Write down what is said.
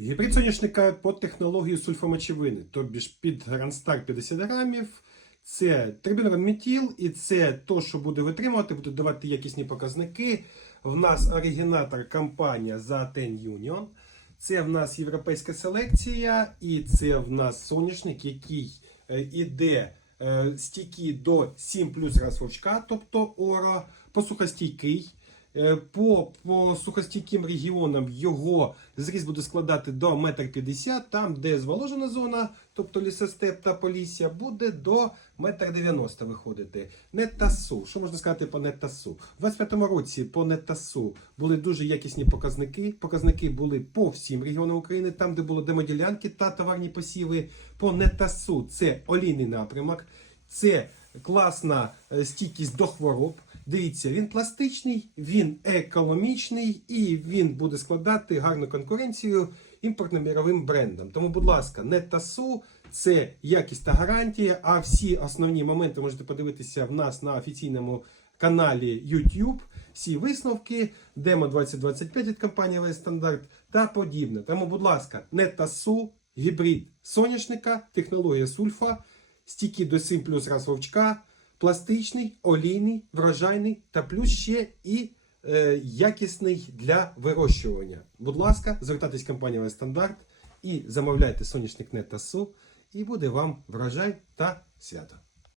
Гібрид соняшника по технології сульфомочевини, тобі ж під Гранстар 50 грамів. Це трибінронметіл, і це то, що буде витримувати, буде давати якісні показники. В нас оригінатор компанія Zaten Union. Це в нас європейська селекція, і це в нас соняшник, який е, іде е, стійкий до 7 плюс раз вовчка, тобто ора, посухостійкий. Е, По, по сухостійким регіонам його зріст буде складати до 1,50 м, там, де зволожена зона, тобто лісостеп та полісся, буде до 1,90 м виходити. Неттасу. Що можна сказати по неттасу? У 25-му році по неттасу були дуже якісні показники. Показники були по всім регіонам України, там, де було демоділянки та товарні посіви. По неттасу це олійний напрямок, це класна е, стійкість до хвороб. Дивіться, він пластичний, він економічний і він буде складати гарну конкуренцію імпортно-міровим брендам. Тому, будь ласка, не тасу, це якість та гарантія. А всі основні моменти можете подивитися в нас на офіційному каналі YouTube. Всі висновки, демо 2025 від компанії Стандарт та подібне. Тому, будь ласка, не тасу, гібрид соняшника, технологія сульфа, стійкі до 7 плюс раз вовчка, пластичний, олійний, врожайний та плюс ще і е, якісний для вирощування. Будь ласка, звертайтесь в компанію Стандарт і замовляйте соняшник та тасу, і буде вам врожай та свято.